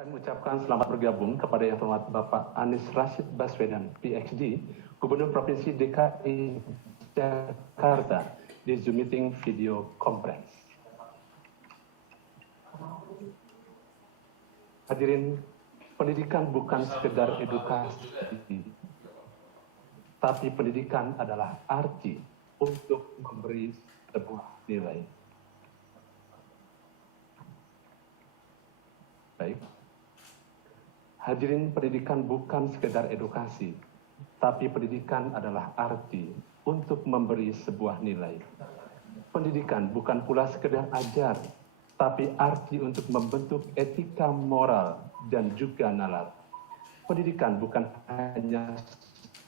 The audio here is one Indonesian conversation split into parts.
Kami mengucapkan selamat bergabung kepada Yang Terhormat Bapak Anies Rashid Baswedan, PhD, Gubernur Provinsi DKI Jakarta di Zoom Meeting Video Conference. Hadirin, pendidikan bukan sekedar edukasi, tapi pendidikan adalah arti untuk memberi sebuah nilai. Baik. Hadirin, pendidikan bukan sekedar edukasi, tapi pendidikan adalah arti untuk memberi sebuah nilai. Pendidikan bukan pula sekedar ajar, tapi arti untuk membentuk etika moral dan juga nalar. Pendidikan bukan hanya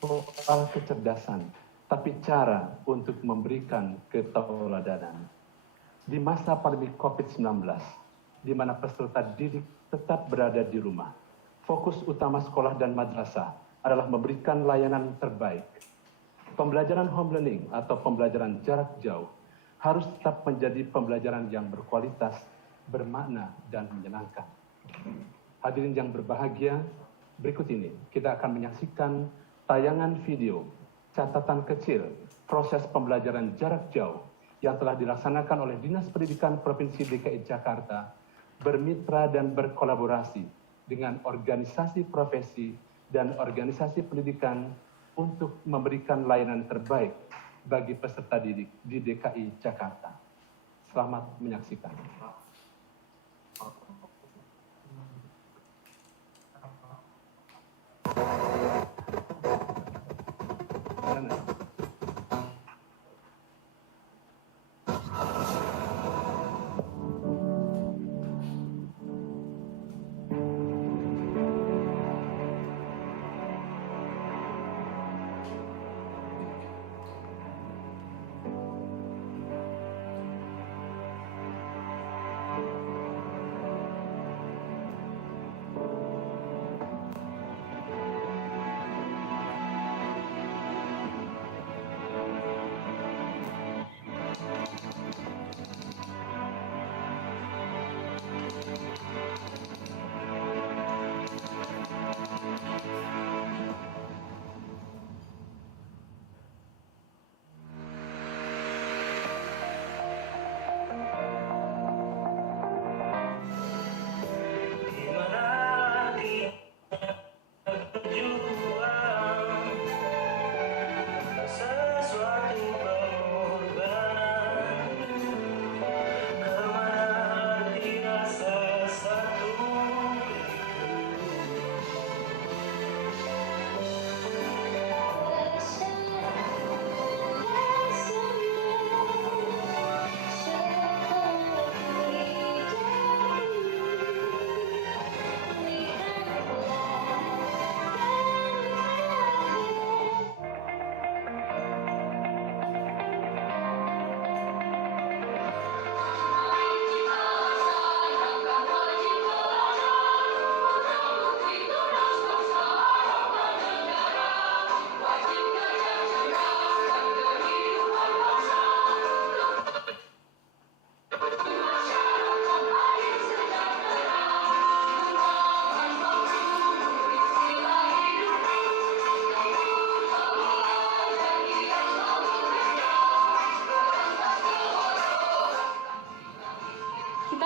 soal kecerdasan, tapi cara untuk memberikan ketauladanan. Di masa pandemi COVID-19, di mana peserta didik tetap berada di rumah, fokus utama sekolah dan madrasah adalah memberikan layanan terbaik. Pembelajaran home learning atau pembelajaran jarak jauh harus tetap menjadi pembelajaran yang berkualitas, bermakna, dan menyenangkan. Hadirin yang berbahagia, berikut ini kita akan menyaksikan tayangan video catatan kecil proses pembelajaran jarak jauh yang telah dilaksanakan oleh Dinas Pendidikan Provinsi DKI Jakarta bermitra dan berkolaborasi dengan organisasi profesi dan organisasi pendidikan untuk memberikan layanan terbaik bagi peserta didik di DKI Jakarta. Selamat menyaksikan.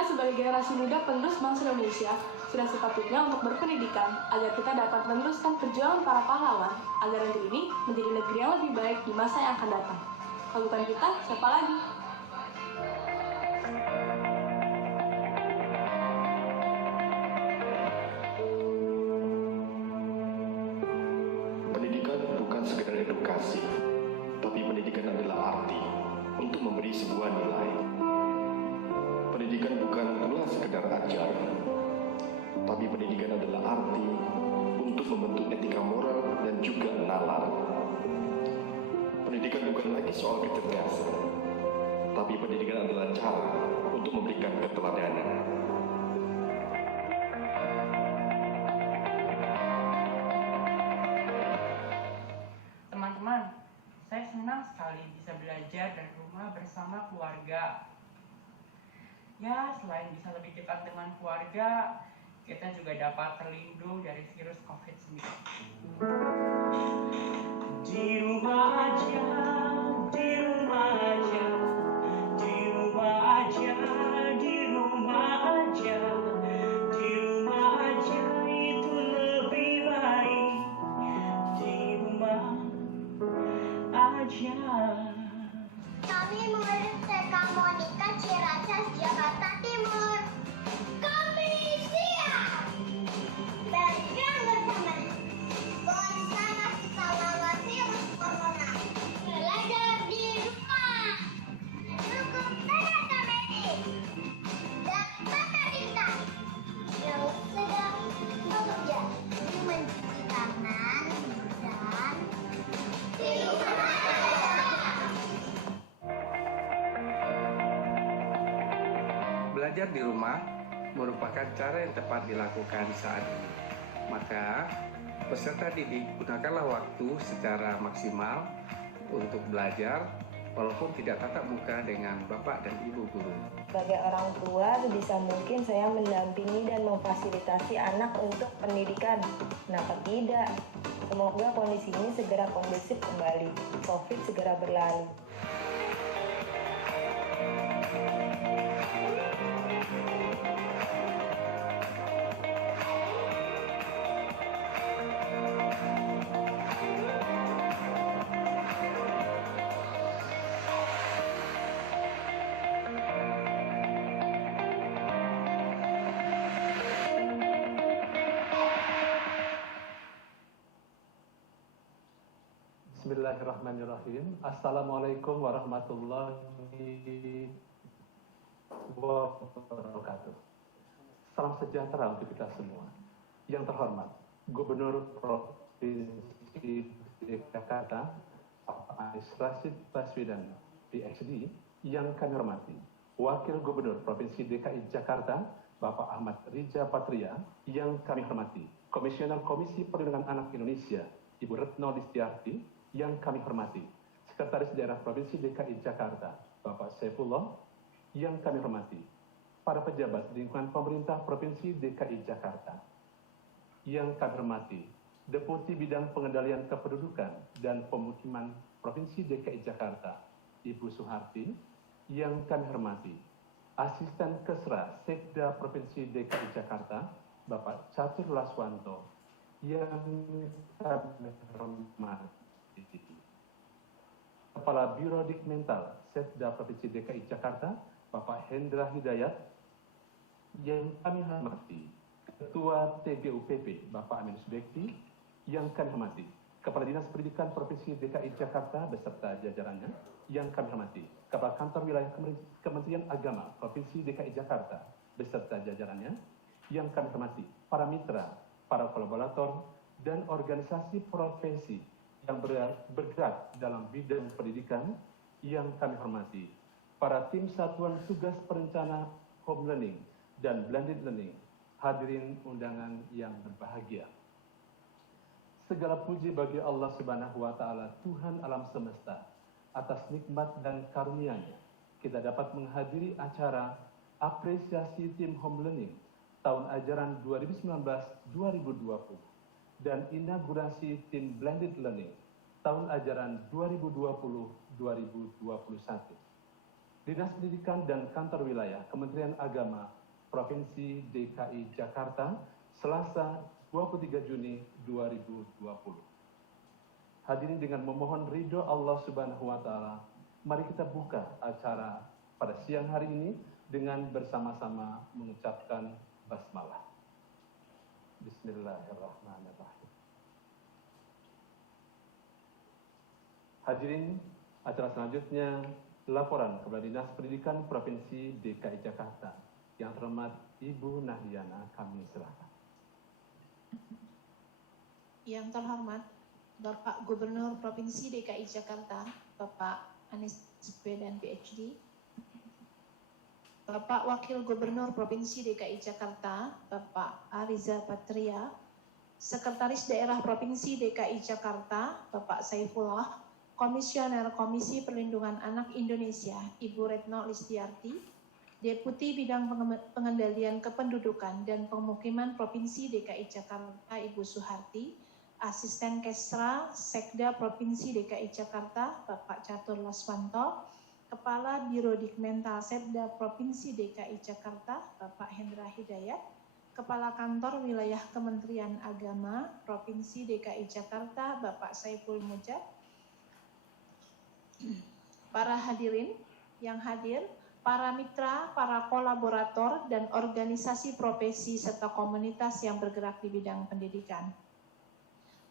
Sebagai generasi muda penerus bangsa Indonesia, sudah sepatutnya untuk berpendidikan agar kita dapat meneruskan perjuangan para pahlawan agar negeri ini menjadi negeri yang lebih baik di masa yang akan datang. Kalau bukan kita, siapa lagi? Pendidikan bukan sekedar edukasi, tapi pendidikan adalah arti untuk memberi sebuah nilai. Pendidikan bukan pula sekedar ajar, tapi pendidikan adalah arti untuk membentuk etika moral dan juga nalar. Pendidikan bukan lagi soal kecerdasan, tapi pendidikan adalah cara untuk memberikan keteladanan. Teman-teman, saya senang sekali bisa belajar dari rumah bersama keluarga. Ya, selain bisa lebih dekat dengan keluarga, kita juga dapat terlindung dari virus COVID-19. Di rumah aja, di rumah aja, di rumah aja, di rumah aja, di rumah aja itu lebih baik. Di rumah aja. Kami murid TK Monika Ciracas, Jakarta Timur. Kami siap belajar bersama selama virus corona. Belajar di rumah. Dukung tenaga medis dan pemerintah yang sedang bekerja mencuci tangan dan di rumah. Belajar di rumah merupakan cara yang tepat dilakukan saat ini. Maka, peserta didik gunakanlah waktu secara maksimal untuk belajar, walaupun tidak tatap muka dengan Bapak dan Ibu guru. Sebagai orang tua, sebisa mungkin saya mendampingi dan memfasilitasi anak untuk pendidikan. Kenapa tidak? Semoga kondisi ini segera kondusif kembali, COVID segera berlalu. Bismillahirrahmanirrahim. Assalamualaikum warahmatullahi wabarakatuh. Salam sejahtera untuk kita semua. Yang terhormat, Gubernur Provinsi DKI Jakarta, Pak Anies Rashid Baswedan, PhD, yang kami hormati, Wakil Gubernur Provinsi DKI Jakarta, Bapak Ahmad Riza Patria, yang kami hormati, Komisioner Komisi Perlindungan Anak Indonesia, Ibu Retno Listiarti, yang kami hormati, Sekretaris Daerah Provinsi DKI Jakarta, Bapak Saifullah, yang kami hormati, para pejabat lingkungan pemerintah Provinsi DKI Jakarta, yang kami hormati, Deputi Bidang Pengendalian Kependudukan dan Pemukiman Provinsi DKI Jakarta, Ibu Suharti, yang kami hormati, Asisten Kesra Sekda Provinsi DKI Jakarta, Bapak Catur Laswanto, yang kami hormati, Kepala Biro Dikmental Setda Provinsi DKI Jakarta, Bapak Hendra Hidayat, yang kami hormati, Ketua TGUPP Bapak Aminus Bekti, yang kami hormati, Kepala Dinas Pendidikan Provinsi DKI Jakarta beserta jajarannya, yang kami hormati, Kepala Kantor Wilayah Kementerian Agama Provinsi DKI Jakarta beserta jajarannya, yang kami hormati, para mitra, para kolaborator, dan organisasi profesi yang bergerak dalam bidang pendidikan, yang kami hormati, para tim Satuan Tugas Perencana Home Learning dan Blended Learning, hadirin undangan yang berbahagia. Segala puji bagi Allah Subhanahu wa Ta'ala, Tuhan alam semesta, atas nikmat dan karunia-Nya. Kita dapat menghadiri acara apresiasi tim Home Learning tahun ajaran 2019-2020 dan inaugurasi tim Blended Learning tahun ajaran 2020-2021. Dinas Pendidikan dan Kantor Wilayah Kementerian Agama Provinsi DKI Jakarta, Selasa 23 Juni 2020. Hadirin, dengan memohon ridho Allah Subhanahu wa Ta'ala, mari kita buka acara pada siang hari ini dengan bersama-sama mengucapkan basmalah. Bismillahirrahmanirrahim. Hadirin, acara selanjutnya laporan Kepala Dinas Pendidikan Provinsi DKI Jakarta. Yang terhormat Ibu Nahyana, kami silakan. Yang terhormat Bapak Gubernur Provinsi DKI Jakarta, Bapak Anies Baswedan, PhD, Bapak Wakil Gubernur Provinsi DKI Jakarta, Bapak Ariza Patria, Sekretaris Daerah Provinsi DKI Jakarta, Bapak Saifullah, Komisioner Komisi Perlindungan Anak Indonesia, Ibu Retno Listiarti, Deputi Bidang Pengendalian Kependudukan dan Pemukiman Provinsi DKI Jakarta Ibu Suharti, Asisten Kesra Sekda Provinsi DKI Jakarta Bapak Catur Laswanto, Kepala Biro Dikmental Setda Provinsi DKI Jakarta Bapak Hendra Hidayat, Kepala Kantor Wilayah Kementerian Agama Provinsi DKI Jakarta Bapak Saiful Mujad, para hadirin yang hadir, para mitra, para kolaborator, dan organisasi profesi serta komunitas yang bergerak di bidang pendidikan.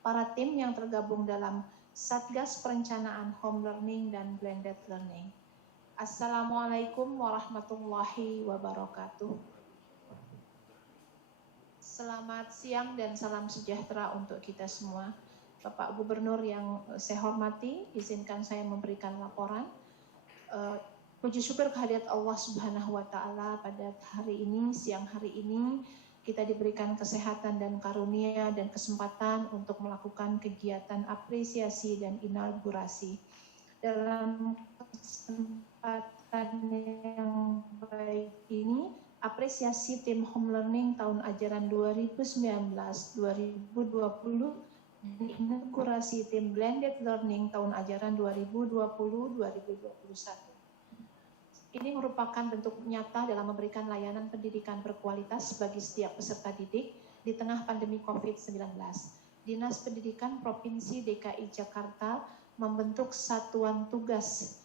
Para tim yang tergabung dalam Satgas Perencanaan Home Learning dan Blended Learning. Assalamualaikum warahmatullahi wabarakatuh. Selamat siang dan salam sejahtera untuk kita semua. Bapak Gubernur yang saya hormati, izinkan saya memberikan laporan. Puji syukur kehadirat Allah Subhanahu wa Ta'ala pada hari ini, siang hari ini, kita diberikan kesehatan dan karunia dan kesempatan untuk melakukan kegiatan apresiasi dan inaugurasi. Dalam kesempatan yang baik ini, apresiasi tim Home Learning tahun ajaran 2019-2020 dan inaugurasi tim Blended Learning tahun ajaran 2020-2021. Ini merupakan bentuk nyata dalam memberikan layanan pendidikan berkualitas bagi setiap peserta didik di tengah pandemi COVID-19. Dinas Pendidikan Provinsi DKI Jakarta membentuk Satuan Tugas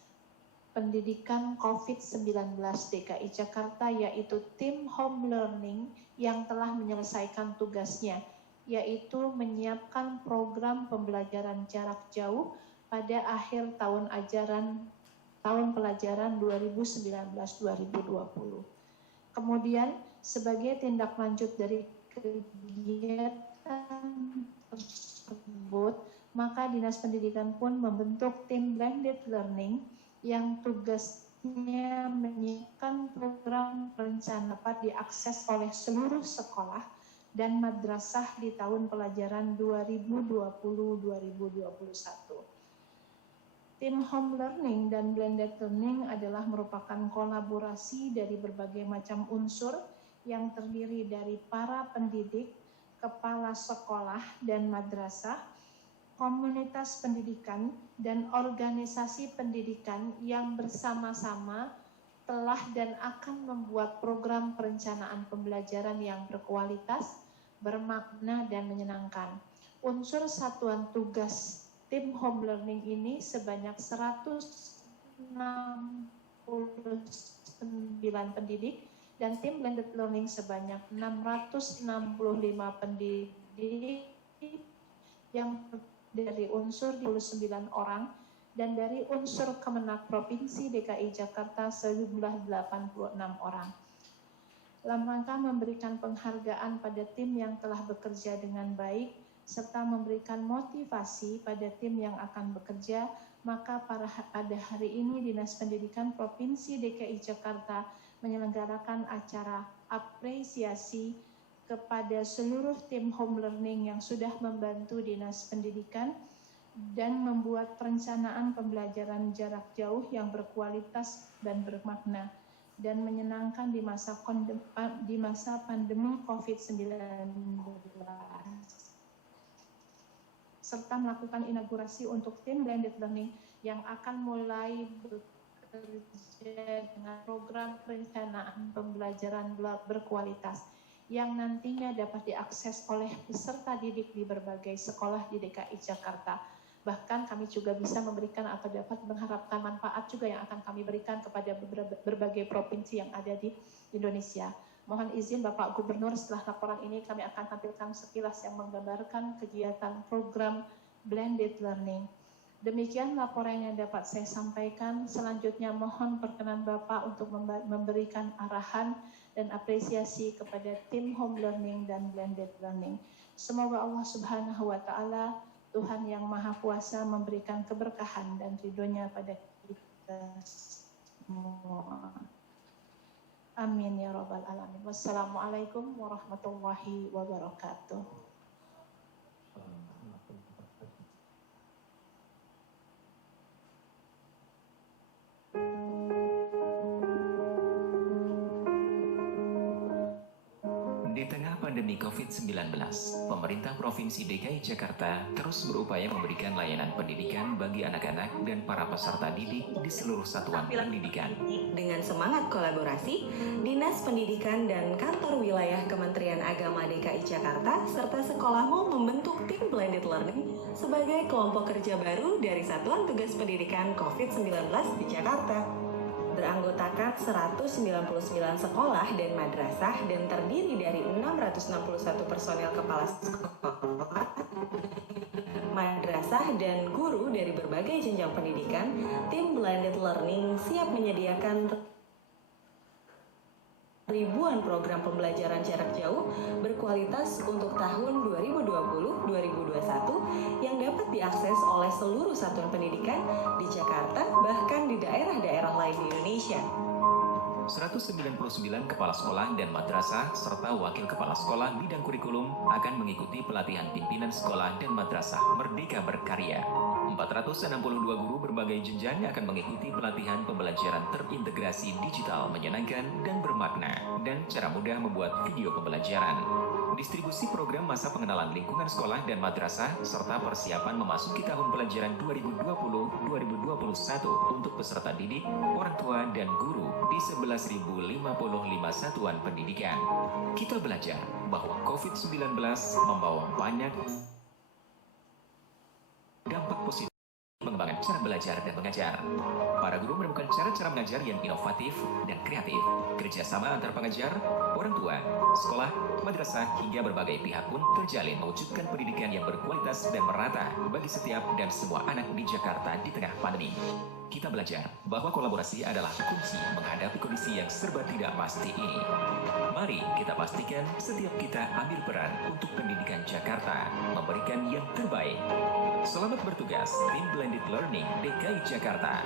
Pendidikan COVID-19 DKI Jakarta, yaitu tim Home Learning yang telah menyelesaikan tugasnya, yaitu menyiapkan program pembelajaran jarak jauh pada akhir tahun pelajaran 2019-2020. Kemudian sebagai tindak lanjut dari kegiatan tersebut, maka Dinas Pendidikan pun membentuk tim Blended Learning yang tugasnya menyiapkan program rencana dapat diakses oleh seluruh sekolah dan madrasah di tahun pelajaran 2020-2021. Tim Home Learning dan Blended Learning adalah merupakan kolaborasi dari berbagai macam unsur yang terdiri dari para pendidik, kepala sekolah dan madrasah, komunitas pendidikan, dan organisasi pendidikan yang bersama-sama telah dan akan membuat program perencanaan pembelajaran yang berkualitas, bermakna, dan menyenangkan. Unsur satuan tugas tim Home Learning ini sebanyak 169 pendidik dan tim Blended Learning sebanyak 665 pendidik yang dari unsur 29 orang dan dari unsur Kemenak Provinsi DKI Jakarta sejumlah 86 orang. Dalam rangka memberikan penghargaan pada tim yang telah bekerja dengan baik, serta memberikan motivasi pada tim yang akan bekerja, maka pada hari ini Dinas Pendidikan Provinsi DKI Jakarta menyelenggarakan acara apresiasi kepada seluruh tim Home Learning yang sudah membantu Dinas Pendidikan dan membuat perencanaan pembelajaran jarak jauh yang berkualitas dan bermakna dan menyenangkan di masa pandemi COVID-19. Serta melakukan inaugurasi untuk tim Blended Learning yang akan mulai bekerja dengan program perencanaan pembelajaran berkualitas yang nantinya dapat diakses oleh peserta didik di berbagai sekolah di DKI Jakarta. Bahkan kami juga bisa memberikan atau dapat mengharapkan manfaat juga yang akan kami berikan kepada berbagai provinsi yang ada di Indonesia. Mohon izin Bapak Gubernur, setelah laporan ini kami akan tampilkan sekilas yang menggambarkan kegiatan program Blended Learning. Demikian laporan yang dapat saya sampaikan. Selanjutnya mohon perkenan Bapak untuk memberikan arahan dan apresiasi kepada tim Home Learning dan Blended Learning. Semoga Allah Subhanahu wa Ta'ala, Tuhan yang Maha Kuasa, memberikan keberkahan dan ridhonya pada kita semua. Amin ya Rabbal Alamin. Wassalamualaikum warahmatullahi wabarakatuh. pandemi COVID-19, pemerintah Provinsi DKI Jakarta terus berupaya memberikan layanan pendidikan bagi anak-anak dan para peserta didik di seluruh satuan pendidikan. Dengan semangat kolaborasi, Dinas Pendidikan dan Kantor Wilayah Kementerian Agama DKI Jakarta serta sekolah mau membentuk tim blended learning sebagai kelompok kerja baru dari Satuan Tugas Pendidikan COVID-19 di Jakarta. Beranggotakan 199 sekolah dan madrasah dan terdiri dari 661 personel kepala sekolah, madrasah dan guru dari berbagai jenjang pendidikan. Tim blended learning siap menyediakan ribuan program pembelajaran jarak jauh berkualitas untuk tahun 2020-2021 yang dapat diakses oleh seluruh satuan pendidikan di Jakarta bahkan di daerah-daerah lain di Indonesia. 199 kepala sekolah dan madrasah serta wakil kepala sekolah bidang kurikulum akan mengikuti pelatihan pimpinan sekolah dan madrasah Merdeka Berkarya. 462 guru berbagai jenjang akan mengikuti pelatihan pembelajaran terintegrasi digital menyenangkan dan bermakna dan cara mudah membuat video pembelajaran. Distribusi program masa pengenalan lingkungan sekolah dan madrasah serta persiapan memasuki tahun pelajaran 2020-2021 untuk peserta didik, orang tua, dan guru di 11.055 satuan pendidikan. Kita belajar bahwa COVID-19 membawa banyak dampak positif pengembangan cara belajar dan mengajar. Para guru menemukan cara-cara mengajar yang inovatif dan kreatif. Kerjasama antar pengajar, orang tua, sekolah, madrasah, hingga berbagai pihak pun terjalin mewujudkan pendidikan yang berkualitas dan merata bagi setiap dan semua anak di Jakarta di tengah pandemi. Kita belajar bahwa kolaborasi adalah kunci menghadapi kondisi yang serba tidak pasti ini. Mari kita pastikan setiap kita ambil peran untuk pendidikan Jakarta, memberikan yang terbaik. Selamat bertugas, tim Blended Learning DKI Jakarta.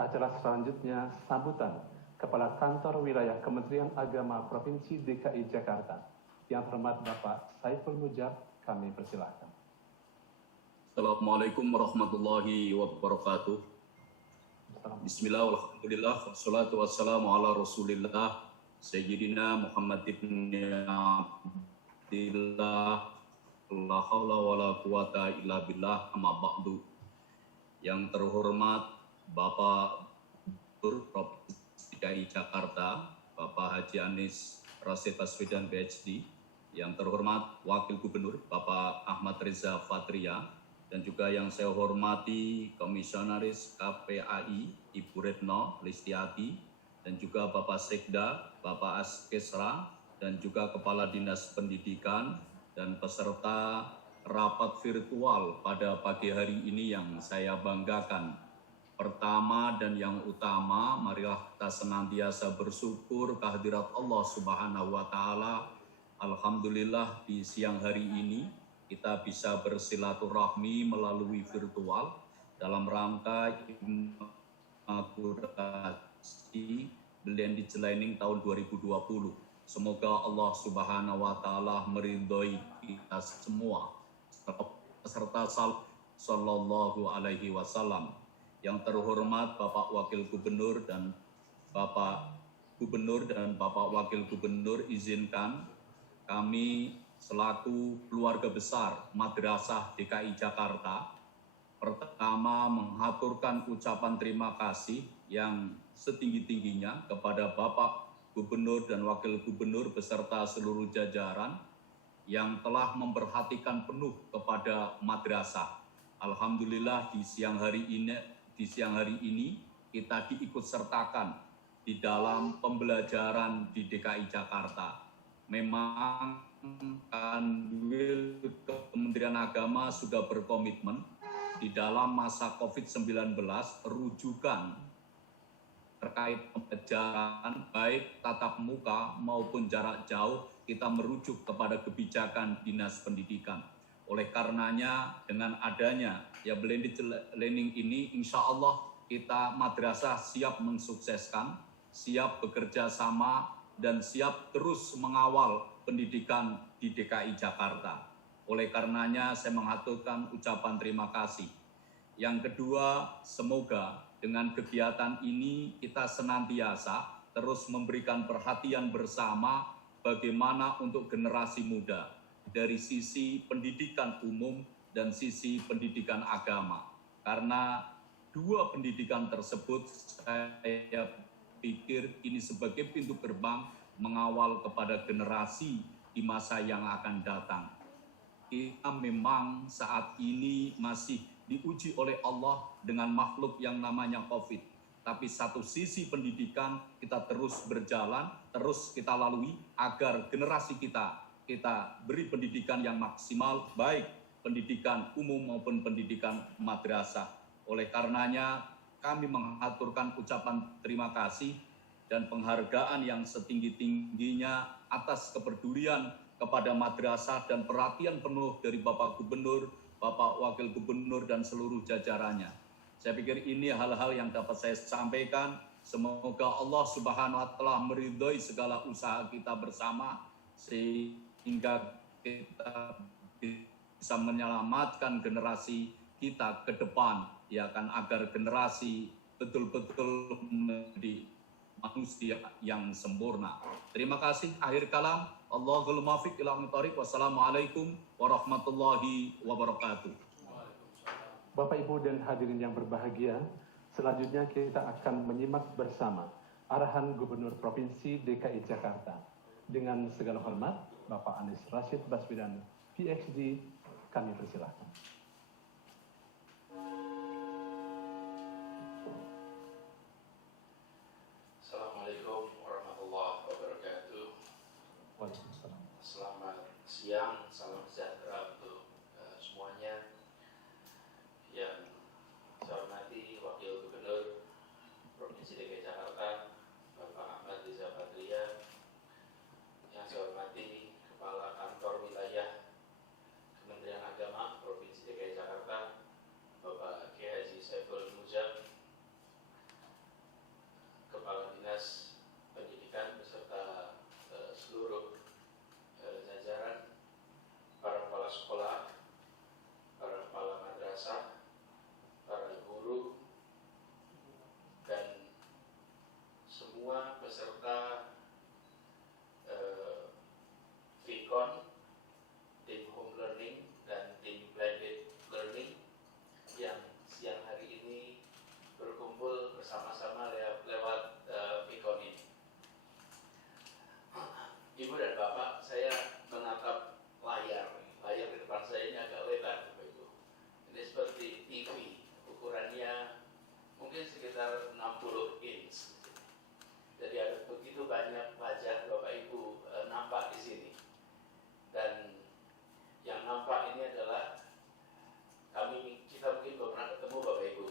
Acara selanjutnya sambutan Kepala Kantor Wilayah Kementerian Agama Provinsi DKI Jakarta. Yang terhormat Bapak Saiful Mujab, kami persilahkan. Assalamualaikum warahmatullahi wabarakatuh. Bismillah, alhamdulillah, wassalatu wassalamu ala rasulillah Sayyidina Muhammad ibn Abdillah, la hawla wa la quwata illa billah, amma ba'du. Yang terhormat Bapak Gubernur Provinsi DKI Jakarta, Bapak Haji Anies Rashid Baswedan PhD, yang terhormat Wakil Gubernur Bapak Ahmad Reza Fatria, dan juga yang saya hormati Komisionaris KPAI Ibu Retno Listiati, dan juga Bapak Sekda, Bapak Askesra, dan juga Kepala Dinas Pendidikan, dan peserta rapat virtual pada pagi hari ini yang saya banggakan. Pertama dan yang utama, marilah kita senantiasa bersyukur kehadirat Allah Subhanahu wa Ta'ala. Alhamdulillah di siang hari ini kita bisa bersilaturahmi melalui virtual dalam rangka inaugurasi Blended Learning tahun 2020. Semoga Allah Subhanahu wa Ta'ala meridhoi kita semua serta sallallahu alaihi wasallam. Yang terhormat Bapak Wakil Gubernur dan Bapak Wakil Gubernur, izinkan kami selaku keluarga besar Madrasah DKI Jakarta pertama mengaturkan ucapan terima kasih yang setinggi-tingginya kepada Bapak Gubernur dan Wakil Gubernur beserta seluruh jajaran yang telah memperhatikan penuh kepada madrasah. Alhamdulillah di siang hari ini kita diikut sertakan di dalam pembelajaran di DKI Jakarta. Memang Kanwil Kementerian Agama sudah berkomitmen di dalam masa COVID-19 rujukan terkait pembelajaran baik tatap muka maupun jarak jauh kita merujuk kepada kebijakan Dinas Pendidikan. Oleh karenanya dengan adanya ya blended learning ini insya Allah kita madrasah siap mensukseskan, siap bekerja sama dan siap terus mengawal pendidikan di DKI Jakarta. Oleh karenanya saya mengaturkan ucapan terima kasih. Yang kedua, semoga dengan kegiatan ini kita senantiasa terus memberikan perhatian bersama bagaimana untuk generasi muda dari sisi pendidikan umum dan sisi pendidikan agama. Karena dua pendidikan tersebut saya pikir ini sebagai pintu gerbang mengawal kepada generasi di masa yang akan datang. Kita memang saat ini masih diuji oleh Allah dengan makhluk yang namanya COVID. Tapi satu sisi pendidikan kita terus berjalan, terus kita lalui agar generasi kita beri pendidikan yang maksimal, baik pendidikan umum maupun pendidikan madrasah. Oleh karenanya kami mengaturkan ucapan terima kasih dan penghargaan yang setinggi-tingginya atas kepedulian kepada madrasah dan perhatian penuh dari Bapak Gubernur, Bapak Wakil Gubernur dan seluruh jajarannya. Saya pikir ini hal-hal yang dapat saya sampaikan. Semoga Allah Subhanahu wa Ta'ala meridhoi segala usaha kita bersama sehingga kita bisa menyelamatkan generasi kita ke depan, ya kan, agar generasi betul-betul menjadi manusia yang sempurna. Terima kasih. Akhir kalam. Allahul muwaffiq ila aqwamit thoriq. Wassalamualaikum warahmatullahi wabarakatuh. Bapak, Ibu, dan hadirin yang berbahagia, selanjutnya kita akan menyimak bersama arahan Gubernur Provinsi DKI Jakarta. Dengan segala hormat, Bapak Anies Rashid Baswedan, PhD, kami persilahkan. Assalamualaikum warahmatullahi wabarakatuh. Waalaikumsalam. Selamat siang, salam sejahtera untuk semuanya. Yang saya hormati Wakil Gubernur Provinsi DKI Jakarta, Bapak Ahmad Riza Patria. Yang saya hormati Kepala Kantor Wilayah Kementerian Agama Provinsi DKI Jakarta, Bapak Kiai Haji Saiful Mujab, Kepala Dinas Pendidikan beserta seluruh jajaran, para kepala sekolah, para kepala madrasah, para guru, dan semua peserta Vicon, tim home learning dan tim blended learning yang siang hari ini berkumpul bersama-sama lewat Vicon ini. Ibu dan Bapak, saya menatap layar di depan saya ini agak lebar, Bapak Ibu. Ini seperti TV, ukurannya mungkin sekitar 60 inch. Jadi ada begitu banyak wajah Bapak Ibu nampak di sini. Dan yang nampak ini adalah kita mungkin belum pernah ketemu Bapak Ibu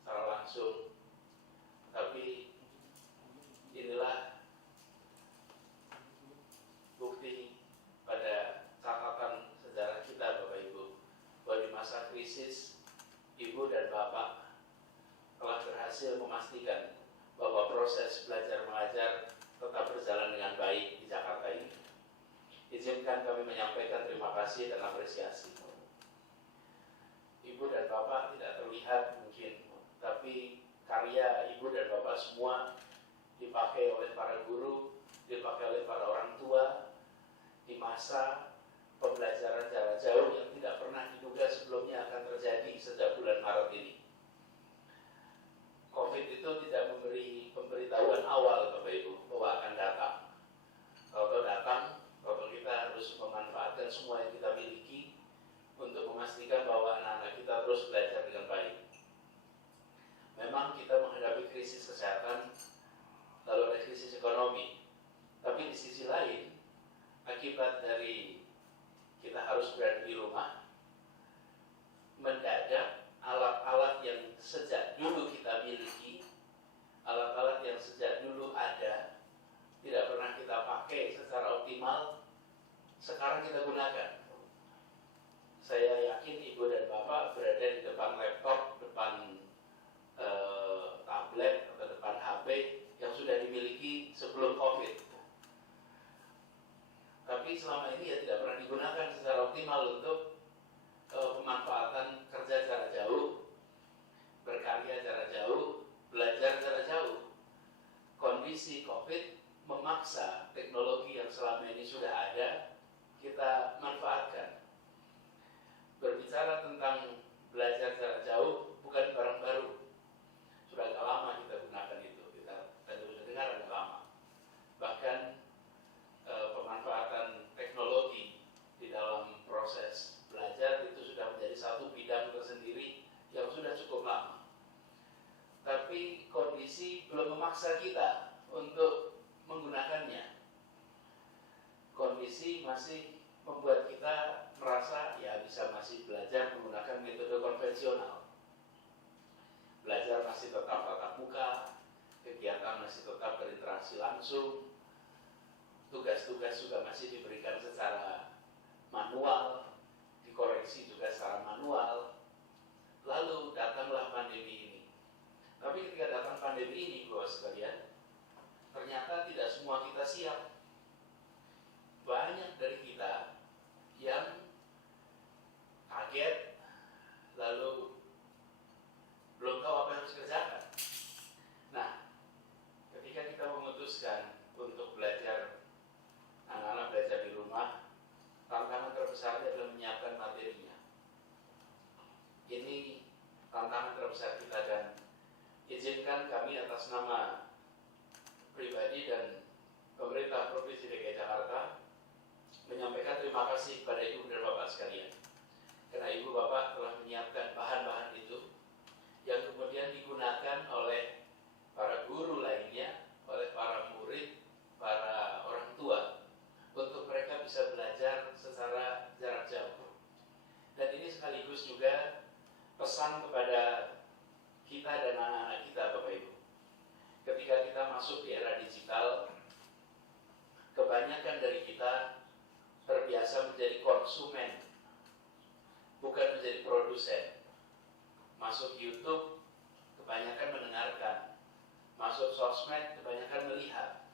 secara langsung, tapi inilah bukti pada catatan sejarah kita Bapak Ibu, bahwa di masa krisis Ibu dan Bapak telah berhasil memastikan bahwa proses belajar mengajar tetap berjalan dengan baik di Jakarta ini. Izinkan kami menyampaikan terima kasih dan apresiasi. Ibu dan Bapak tidak terlihat mungkin, tapi karya Ibu dan Bapak semua dipakai oleh para guru, dipakai oleh para orang tua di masa pembelajaran jarak jauh yang tidak pernah diduga sebelumnya akan terjadi sejak bulan Maret ini. COVID itu tidak memberi pemberitahuan awal Bapak Ibu bahwa akan datang. Kalau datang, Bapak kita harus memanfaatkan semua yang kita miliki untuk memastikan bahwa anak-anak kita terus belajar dengan baik. Memang kita menghadapi krisis kesehatan, lalu ada krisis ekonomi. Tapi di sisi lain, akibat dari kita harus berada di rumah, mendadak sekarang kita gunakan. Saya yakin Ibu dan Bapak berada di depan laptop, depan tablet atau depan HP yang sudah dimiliki sebelum COVID. Tapi selama ini ya tidak pernah digunakan secara optimal untuk pemanfaatan kerja jarak jauh, berkarya jarak jauh, belajar jarak jauh. Kondisi COVID memaksa teknologi yang selama ini sudah ada kita manfaatkan. Berbicara tentang belajar jarak jauh bukan barang baru. Sudah agak lama kita gunakan itu. Kita sudah dengar agak lama. Bahkan pemanfaatan teknologi di dalam proses belajar itu sudah menjadi satu bidang tersendiri yang sudah cukup lama. Tapi kondisi belum memaksa kita untuk menggunakannya. Kondisi masih membuat kita merasa ya bisa masih belajar menggunakan metode konvensional. Belajar masih tetap tatap muka, kegiatan masih tetap berinteraksi langsung, tugas-tugas juga masih diberikan secara manual, dikoreksi juga secara manual. Lalu datanglah pandemi ini. Tapi ketika datang pandemi ini, Bapak sekalian, ternyata tidak semua kita siap. Banyak dari kita yang kaget, lalu belum tahu apa yang harus dikerjakan. Nah, ketika kita memutuskan untuk belajar, anak-anak belajar di rumah, tantangan terbesarnya adalah menyiapkan materinya. Ini tantangan terbesar kita, dan izinkan kami atas nama pribadi dan pemerintah Provinsi DKI Jakarta menyampaikan terima kasih kepada Ibu dan Bapak sekalian, karena Ibu Bapak telah menyiapkan bahan-bahan itu yang kemudian digunakan oleh para guru lainnya, oleh para murid, para orang tua, untuk mereka bisa belajar secara jarak jauh. Dan ini sekaligus juga pesan kepada kita dan anak-anak kita, Bapak Ibu. Ketika kita masuk di era digital, kebanyakan dari kita terbiasa menjadi konsumen, bukan menjadi produsen. Masuk YouTube, kebanyakan mendengarkan. Masuk sosmed, kebanyakan melihat.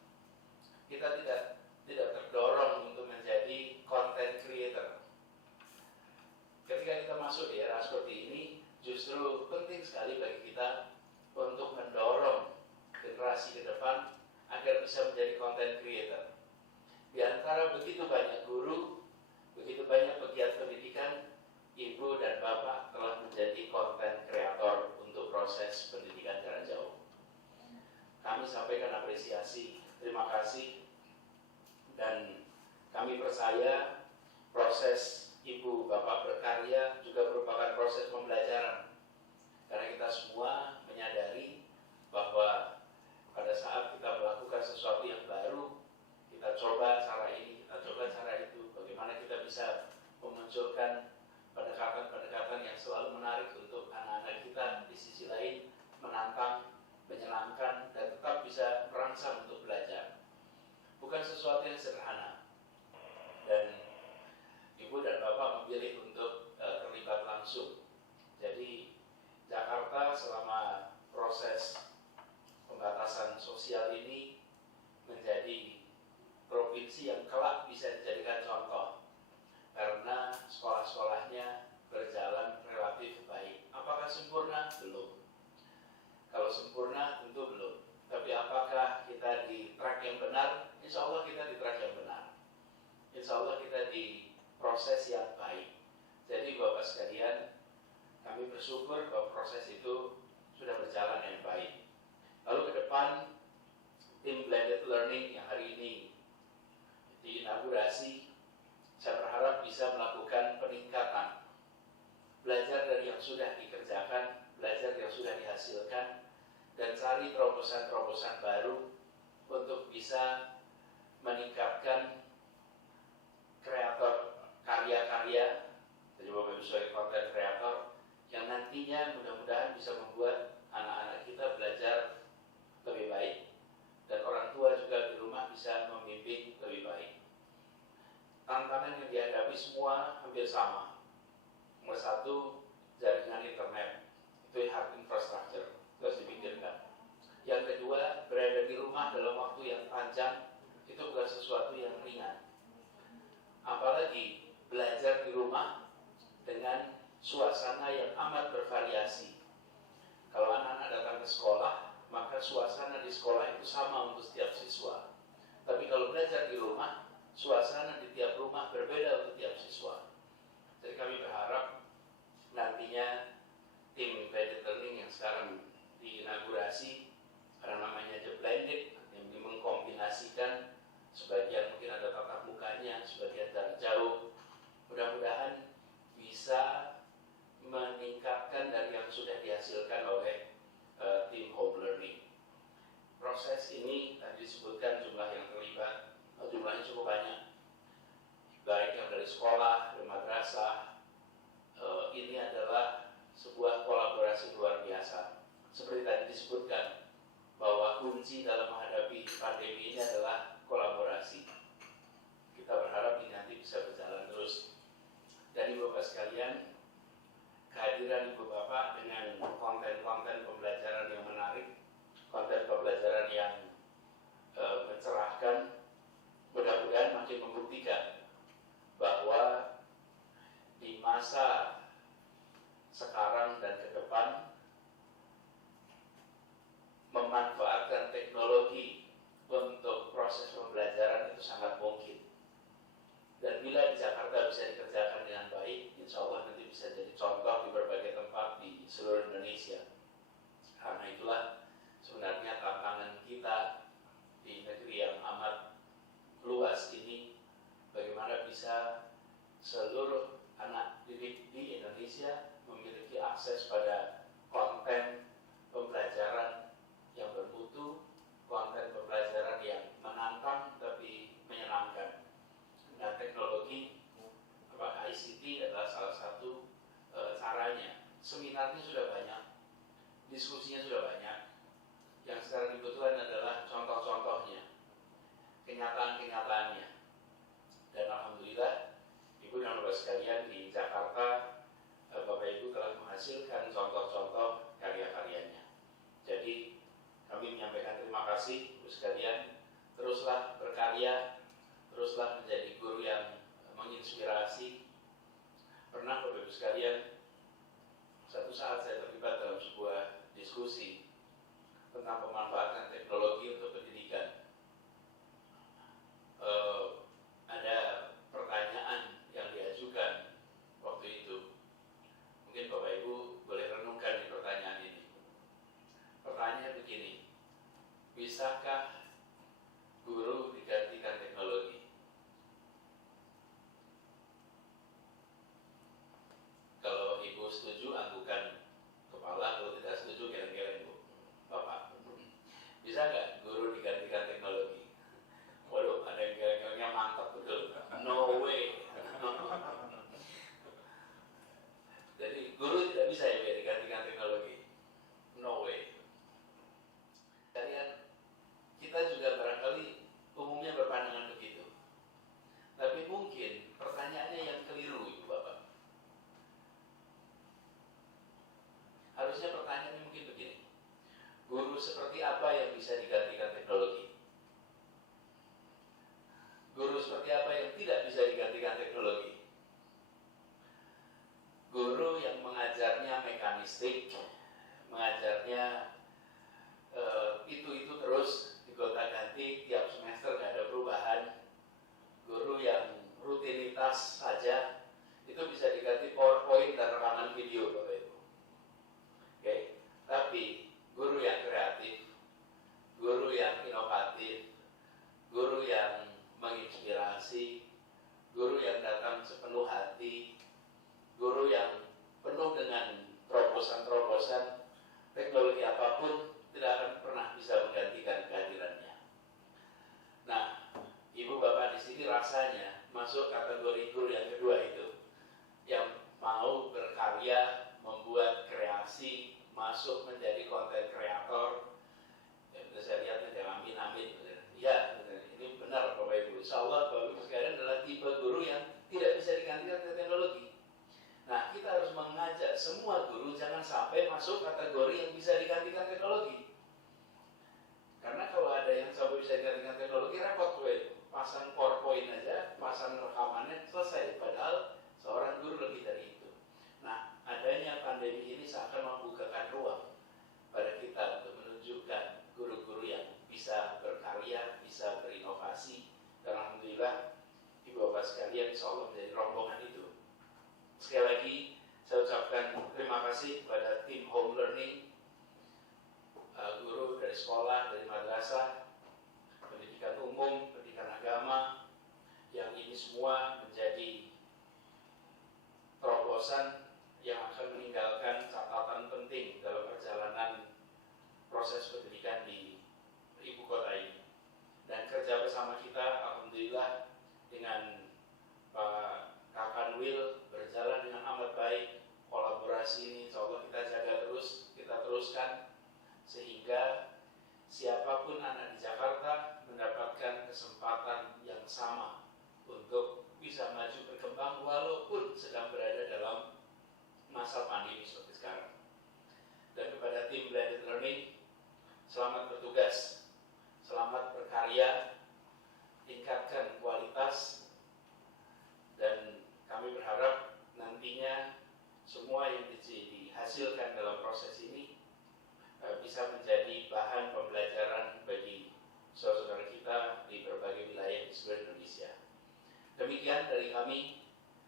Kita tidak terdorong untuk menjadi content creator. Ketika kita masuk di era seperti ini, justru penting sekali bagi kita untuk mendorong generasi ke depan agar bisa menjadi content creator. Di antara begitu banyak guru, begitu banyak pegiat pendidikan, Ibu dan Bapak telah menjadi content creator untuk proses pendidikan jarak jauh. Kami sampaikan apresiasi, terima kasih, dan kami percaya proses Ibu Bapak berkarya juga merupakan proses pembelajaran. Karena kita semua menyadari bahwa pada saat kita melakukan sesuatu yang baru, kita coba cara ini, kita coba cara itu, bagaimana kita bisa memunculkan pendekatan-pendekatan yang selalu menarik untuk anak-anak kita, di sisi lain menantang, menyenangkan, dan tetap bisa merangsang untuk belajar. Bukan sesuatu yang sederhana. Dan Ibu dan Bapak memilih untuk terlibat langsung. Jadi Jakarta selama proses pembatasan sosial ini menjadi provinsi yang kelak bisa dijadikan contoh, karena sekolah-sekolahnya berjalan relatif baik. Apakah sempurna? Belum. Kalau sempurna tentu belum. Tapi apakah kita di track yang benar? Insya Allah kita di track yang benar. Insya Allah kita di proses yang baik. Jadi Bapak sekalian, kami bersyukur bahwa proses itu sudah berjalan yang baik. Lalu ke depan, tim blended learning yang hari ini diinaugurasi, saya berharap bisa melakukan peningkatan. Belajar dari yang sudah dikerjakan, belajar yang sudah dihasilkan, dan cari terobosan-terobosan baru untuk bisa meningkatkan kreator karya-karya, jadi Bapak Ibu sebagai content creator, yang nantinya mudah-mudahan bisa membuat anak-anak kita belajar lebih baik, dan orang tua juga di rumah bisa membimbing lebih baik. Tantangan sesuatu yang ringan. Apalagi belajar di rumah dengan suasana yang amat bervariasi. Kalau anak-anak datang ke sekolah, maka suasana di sekolah itu sama untuk setiap siswa. Tapi kalau belajar di rumah, suasana di tiap rumah berbeda untuk tiap siswa. Jadi kami berharap nantinya tim blended learning yang sekarang diinaugurasi, karena namanya The Blended, yang mengkombinasikan sebagian mungkin ada tatap mukanya, sebagian jarak jauh. Mudah-mudahan bisa meningkatkan dari yang sudah dihasilkan oleh tim home learning. Proses ini tadi disebutkan jumlah yang terlibat, jumlahnya cukup banyak, baik yang dari sekolah, dari madrasah. Ini adalah sebuah kolaborasi luar biasa. Seperti tadi disebutkan, bahwa kunci dalam menghadapi pandemi ini adalah kolaborasi. Kita berharap ini nanti bisa berjalan terus. Dan Ibu Bapak sekalian, kehadiran Ibu Bapak dengan konten-konten pembelajaran yang menarik, konten pembelajaran yang mencerahkan, mudah-mudahan makin membuktikan bahwa di masa sekarang dan ke depan, memanfaatkan teknologi untuk proses pembelajaran itu sangat mungkin. Dan bila di Jakarta bisa dikerjakan dengan baik, insya Allah nanti bisa jadi contoh di berbagai tempat di seluruh Indonesia. Karena itulah sebenarnya tantangan kita di negeri yang amat luas ini, bagaimana bisa seluruh anak didik di Indonesia memiliki akses pada konten pembelajaran yang bermutu, konten pembelajaran yang menantang tapi menyenangkan. Dan teknologi ICT adalah salah satu caranya. Seminarnya sudah banyak, diskusinya sudah banyak. Yang sekarang dibutuhkan adalah contoh-contohnya, kenyataan-kenyataannya. Dan alhamdulillah, Ibu dan Bapak sekalian di Jakarta, Bapak Ibu telah menghasilkan contoh-contoh karya-karyanya. Jadi kami menyampaikan terima kasih Ibu sekalian. Teruslah berkarya, teruslah menjadi guru yang menginspirasi. Pernah Bapak Ibu sekalian, satu saat saya terlibat dalam sebuah diskusi tentang pemanfaatan teknologi untuk pendidikan. Ada pertanyaan yang diajukan waktu itu. Mungkin Bapak Ibu boleh renungkan di pertanyaan ini. Pertanyaan begini, bisakah guru digantikan teknologi? Kalau Ibu setuju, anggukan kepala. Kalau tidak setuju, geleng-geleng Bu. Bapak, bisa nggak guru digantikan teknologi? Waduh, ada yang geleng-gelengnya mantap betul. No way. Jadi guru tidak bisa ya digantikan teknologi. No way. Kalian, kita juga barangkali umumnya berpandangan begitu. Tapi mungkin pertanyaannya yang keliru, Ibu Bapak. Harusnya pertanyaannya mungkin begini. Guru seperti apa yang bisa digantikan teknologi? Guru seperti apa yang tidak bisa digantikan teknologi? Guru yang mengajarnya mekanistik, mengajarnya itu terus digonta-ganti tiap semester, gak ada perubahan. Guru yang rutinitas saja, itu bisa diganti PowerPoint dan rekaman video, Bapak Ibu. Oke, tapi guru yang kreatif, guru yang inovatif, guru yang menginspirasi, guru yang datang sepenuh hati, guru yang penuh dengan terobosan-terobosan, teknologi apapun tidak akan pernah bisa menggantikan kehadirannya. Nah, Ibu Bapak di sini rasanya masuk kategori guru yang kedua itu, yang mau berkarya, membuat kreasi, masuk menjadi konten kreator. Ya, saya lihat yang amin. Ya, ini benar Bapak Ibu. Insya Allah Bapak Ibu sekalian adalah tipe guru yang tidak bisa digantikan dengan teknologi. Nah, kita harus mengajak semua guru jangan sampai masuk kategori yang bisa digantikan teknologi. Karena kalau ada yang sampai bisa digantikan teknologi, repot gue. Pasang pasang rekamannya selesai, padahal seorang guru lebih dari itu. Nah, adanya pandemi ini seakan membukakan ruang pada kita untuk menunjukkan guru-guru yang bisa berkarya, bisa berinovasi, dan alhamdulillah Ibu Bapak sekalian insya Allah menjadi rombongan itu. Sekali lagi saya ucapkan terima kasih kepada tim home learning, guru dari sekolah, dari madrasah, pendidikan umum, pendidikan agama, yang ini semua menjadi terobosan yang akan meninggalkan catatan penting dalam perjalanan proses pendidikan di ibu kota ini. Dan kerja bersama kita, alhamdulillah, dengan Pak Kakanwil berjalan dengan amat baik. Kolaborasi ini insya Allah kita jaga terus, kita teruskan, sehingga siapapun anak di Jakarta mendapatkan kesempatan yang sama untuk bisa maju berkembang walaupun sedang berada dalam masa pandemi seperti sekarang. Dan kepada tim Blended Learning, selamat bertugas, selamat berkarya, tingkatkan kualitas, dan kami berharap nantinya semua yang dihasilkan dalam proses ini bisa menjadi bahan pembelajaran bagi saudara-saudara kita di berbagai wilayah di seluruh Indonesia. Demikian dari kami.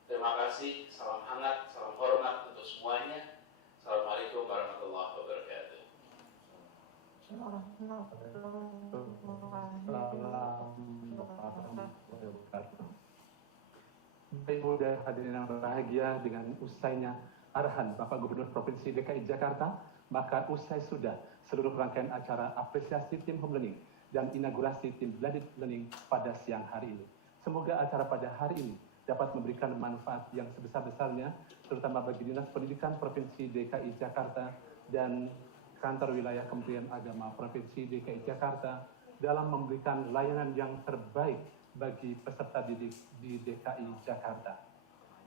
Terima kasih. Salam hangat, salam hormat untuk semuanya. Assalamualaikum warahmatullahi wabarakatuh. Ibu dan hadirin yang berbahagia, dengan usainya arahan Bapak Gubernur Provinsi DKI Jakarta, maka usai sudah seluruh rangkaian acara apresiasi tim home learning dan inaugurasi tim blended learning pada siang hari ini. Semoga acara pada hari ini dapat memberikan manfaat yang sebesar-besarnya, terutama bagi Dinas Pendidikan Provinsi DKI Jakarta dan Kantor Wilayah Kementerian Agama Provinsi DKI Jakarta dalam memberikan layanan yang terbaik bagi peserta didik di DKI Jakarta.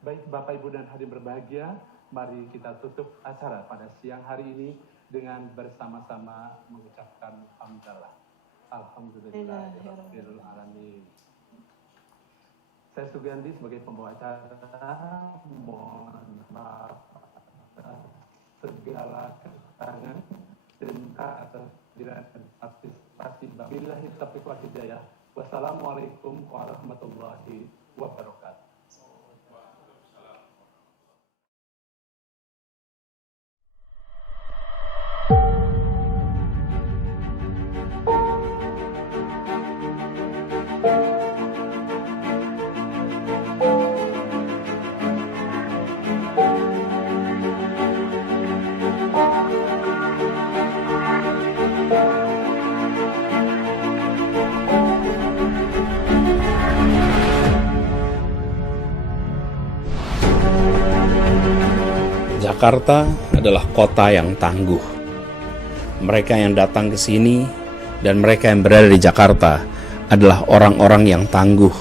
Baik Bapak Ibu dan hadirin berbahagia, mari kita tutup acara pada siang hari ini dengan bersama-sama mengucapkan hamdalah. Alhamdulillahirabbil alamin. Saya Sugandi sebagai pembawa acara mohon maaf segala kekurangan dan atas partisipasi. Wabillahi taufiq wal hidayah. Wassalamualaikum warahmatullahi wabarakatuh. Jakarta adalah kota yang tangguh. Mereka yang datang ke sini dan mereka yang berada di Jakarta adalah orang-orang yang tangguh,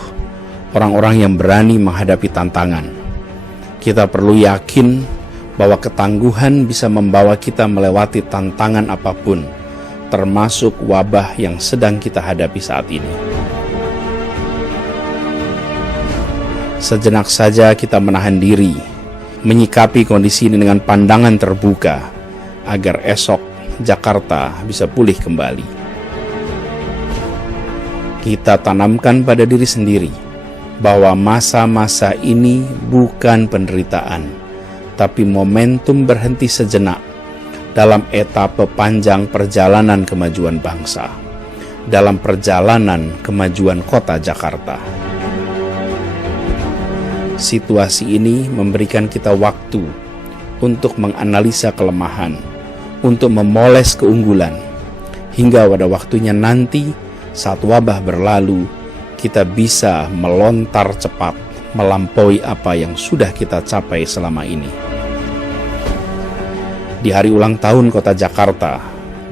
orang-orang yang berani menghadapi tantangan. Kita perlu yakin bahwa ketangguhan bisa membawa kita melewati tantangan apapun, termasuk wabah yang sedang kita hadapi saat ini. Sejenak saja kita menahan diri, menyikapi kondisi ini dengan pandangan terbuka, agar esok Jakarta bisa pulih kembali. Kita tanamkan pada diri sendiri bahwa masa-masa ini bukan penderitaan, tapi momentum berhenti sejenak dalam etapa panjang perjalanan kemajuan bangsa, dalam perjalanan kemajuan kota Jakarta. Situasi ini memberikan kita waktu untuk menganalisa kelemahan, untuk memoles keunggulan, hingga pada waktunya nanti saat wabah berlalu, kita bisa melontar cepat, melampaui apa yang sudah kita capai selama ini. Di hari ulang tahun Kota Jakarta,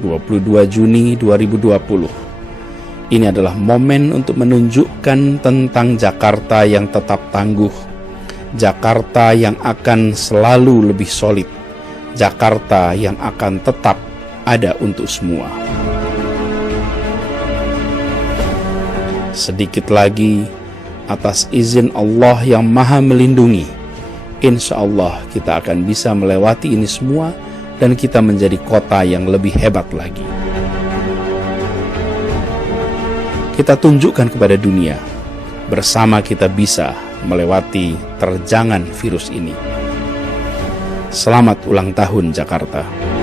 22 Juni 2020, ini adalah momen untuk menunjukkan tentang Jakarta yang tetap tangguh, Jakarta yang akan selalu lebih solid, Jakarta yang akan tetap ada untuk semua. Sedikit lagi, atas izin Allah yang maha melindungi, insya Allah kita akan bisa melewati ini semua dan kita menjadi kota yang lebih hebat lagi. Kita tunjukkan kepada dunia, bersama kita bisa melewati terjangan virus ini. Selamat ulang tahun Jakarta.